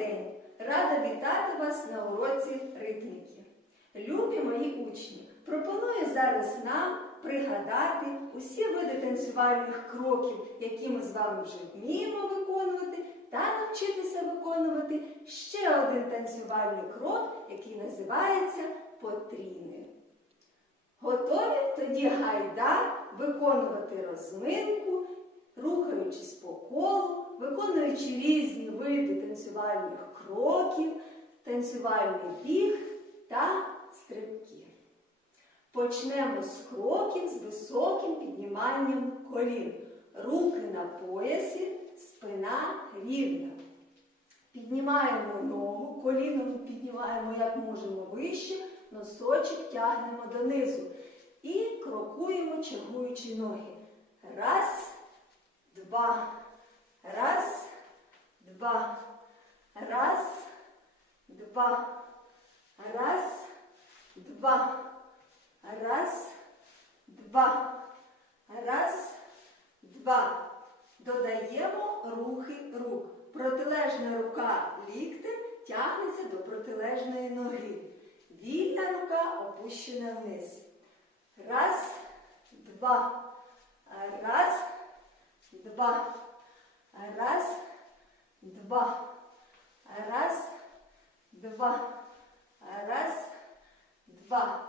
день! Рада вітати вас на уроці ритміки. Любі мої учні, пропоную зараз нам пригадати усі види танцювальних кроків, які ми з вами вже вміємо виконувати, та навчитися виконувати ще один танцювальний крок, який називається потрійний. Готові тоді гайда виконувати розминку, рухаючись по колу, виконуючи різні види танцювальних кроків, танцювальний біг та стрибки. Почнемо з кроків з високим підніманням колін. Руки на поясі, спина рівна. Піднімаємо ногу, коліном піднімаємо як можемо вище, носочок тягнемо донизу. І крокуємо, чергуючи ноги. Раз, два, раз, два, раз, два, раз, два, раз, два, раз, два. Додаємо рухи рук. Протилежна рука ліктем тягнеться до протилежної ноги. Вільна рука опущена вниз. Раз, два, раз, два, раз, два, раз, два, раз, два.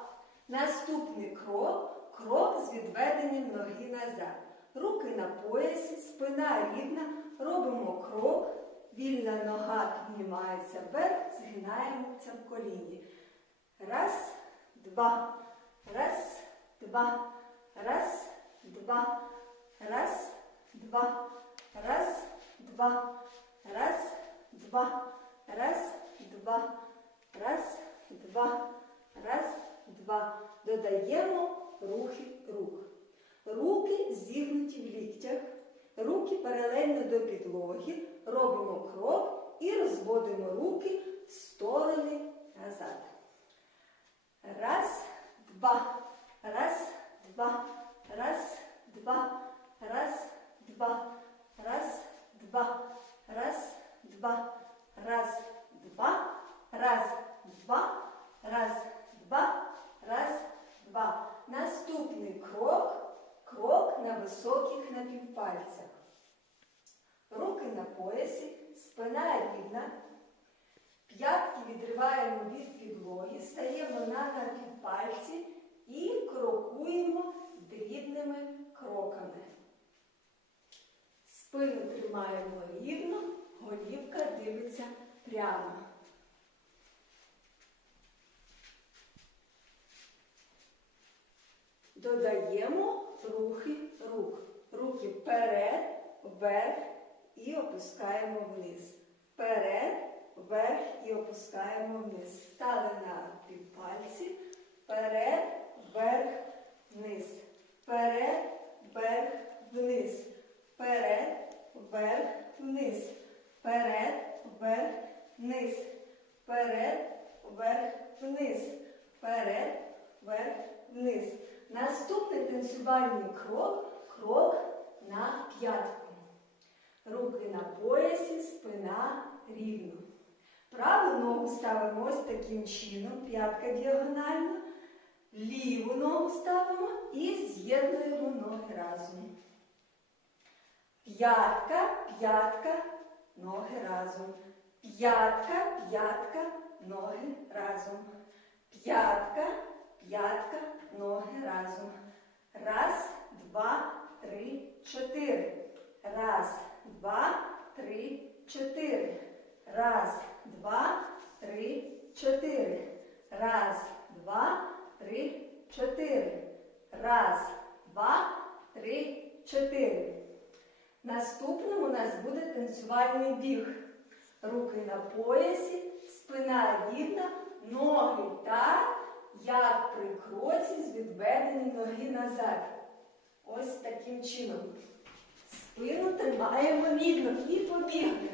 Наступний крок крок з відведенням ноги назад. Руки на поясі, спина рівна. Робимо крок. Вільна нога піднімається вверх, згинаємося в коліні. Раз, два, раз, два, раз, два, раз, два, раз, два, раз, два, раз, два, раз, два, раз, два. Додаємо рухи рук. Руки зігнуті в ліктях, руки паралельно до підлоги. Робимо крок і розводимо руки в сторони назад. Раз, два, раз, два, раз, два, раз, два, два, раз, два, раз, два, раз, два, раз, два, раз, два. Наступний крок крок на високих напівпальцях. Руки на поясі, спина рівна. П'ятки відриваємо від підлоги, стаємо на напівпальці і крокуємо дрібними кроками. Спину тримаємо рівно, голівка дивиться прямо. Додаємо рухи рук. Руки вперед, вверх і опускаємо вниз. Вперед, вверх і опускаємо вниз. Стали на півпальці. Вперед, вверх, вниз. Вперед, вверх, вниз. Вперед, вверх, вниз. Вперед, вверх, вниз. Вперед, вверх, вниз. Вперед, вверх, вниз. Наступний танцювальний крок крок на п'ятку. Руки на поясі, спина рівно. Праву ногу ставимо ось таким чином, п'ятка діагонально. Ліву ногу ставимо і з'єднуємо ноги разом. П'ятка, п'ятка, ноги разом. П'ятка, п'ятка, ноги разом. П'ятка, п'ятка, ноги разом. Раз, два, три, чотири. Раз, два, три, чотири. Раз, два, три, чотири. Раз, два, три, чотири. Раз, два, три, чотири. Наступним у нас буде танцювальний біг. Руки на поясі, спина рівна, ноги так, як при кроці з відведені ноги назад. Ось таким чином. Спину тримаємо рівно і побігли.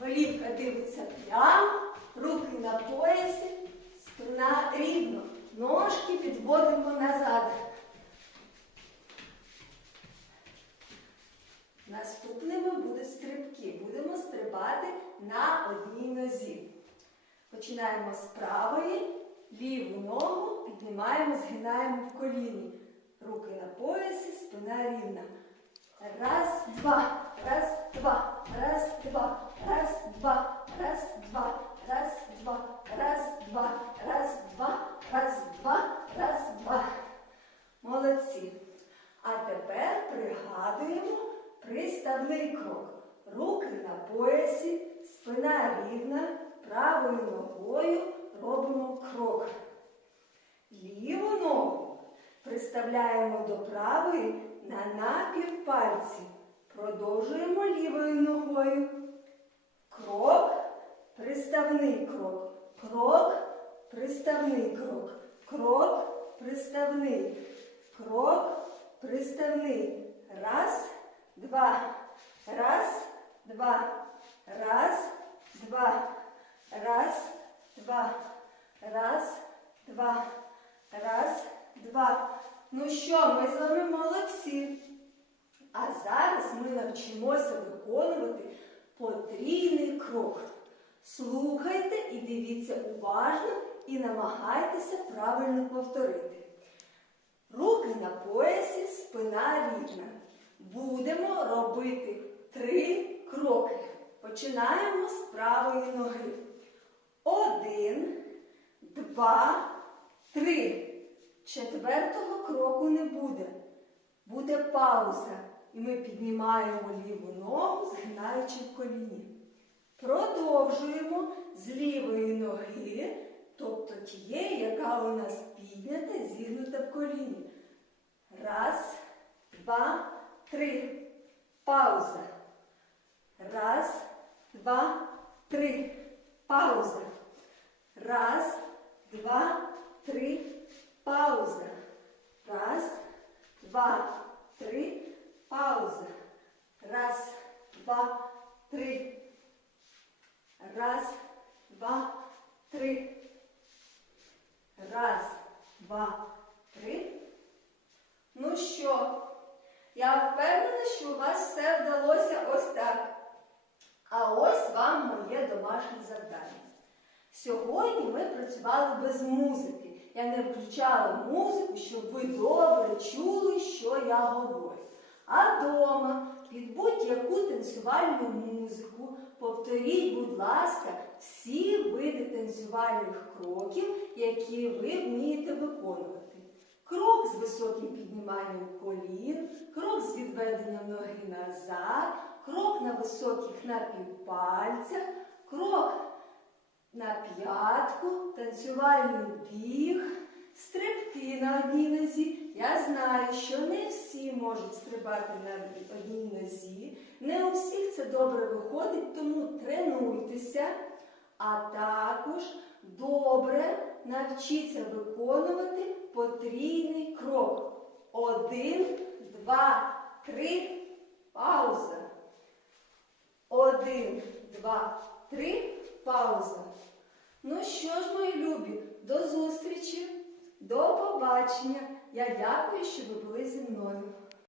Голівка дивиться прямо, руки на поясі, спина рівно. Ножки підводимо назад. Наступними будуть стрибки. Будемо стрибати на одній нозі. Починаємо з правої, ліву ногу піднімаємо, згинаємо в коліні. Руки на поясі, спина рівна. Раз, два, раз, два, раз, два, раз, два, раз, два, раз, два, раз, два, раз, два, раз, два, раз, два. Молодці. А тепер пригадуємо приставний крок. Руки на поясі, спина рівна, правою ногою робимо крок. Ліву ногу приставляємо до правої на напів пальці. Продовжуємо лівою ногою. Крок, приставний крок. Крок, приставний крок. Крок, приставний. Крок, приставний. Раз, два. Раз, два. Раз, два. Раз, два. Раз, два. Раз, два. Ну що, ми з вами молодці. А зараз ми навчимося виконувати потрійний крок. Слухайте і дивіться уважно і намагайтеся правильно повторити. Руки на поясі, спина рівна. Будемо робити три кроки. Починаємо з правої ноги. Один, два, три. Четвертого кроку не буде. Буде пауза. І ми піднімаємо ліву ногу, згинаючи в коліні. Продовжуємо з лівої ноги, тобто тієї, яка у нас піднята, зігнута в коліні. Раз, два, три. Пауза. Раз, два, три. Пауза. Раз, два, три. Пауза. Раз, два, три. Пауза. Раз, два, три. Раз, два, три. Раз, два, три. Ну що, я впевнена, що у вас все вдалося ось так. А ось вам моє домашнє завдання. Сьогодні ми працювали без музики. Я не включала музику, щоб ви добре чули, що я говорю. А вдома під будь-яку танцювальну музику повторіть, будь ласка, всі види танцювальних кроків, які ви вмієте виконувати. Крок з високим підніманням колін, крок з відведенням ноги назад, крок на високих напівпальцях, крок на п'ятку, танцювальний біг, стрибки на одній нозі. Я знаю, що не всі можуть стрибати на одній нозі. Не у всіх це добре виходить, тому тренуйтеся, а також добре навчіться виконувати потрійний крок. Один, два, три, пауза. Один, два, три, пауза. Ну що ж, мої любі, до зустрічі, до побачення. Я дякую, що ви були зі мною.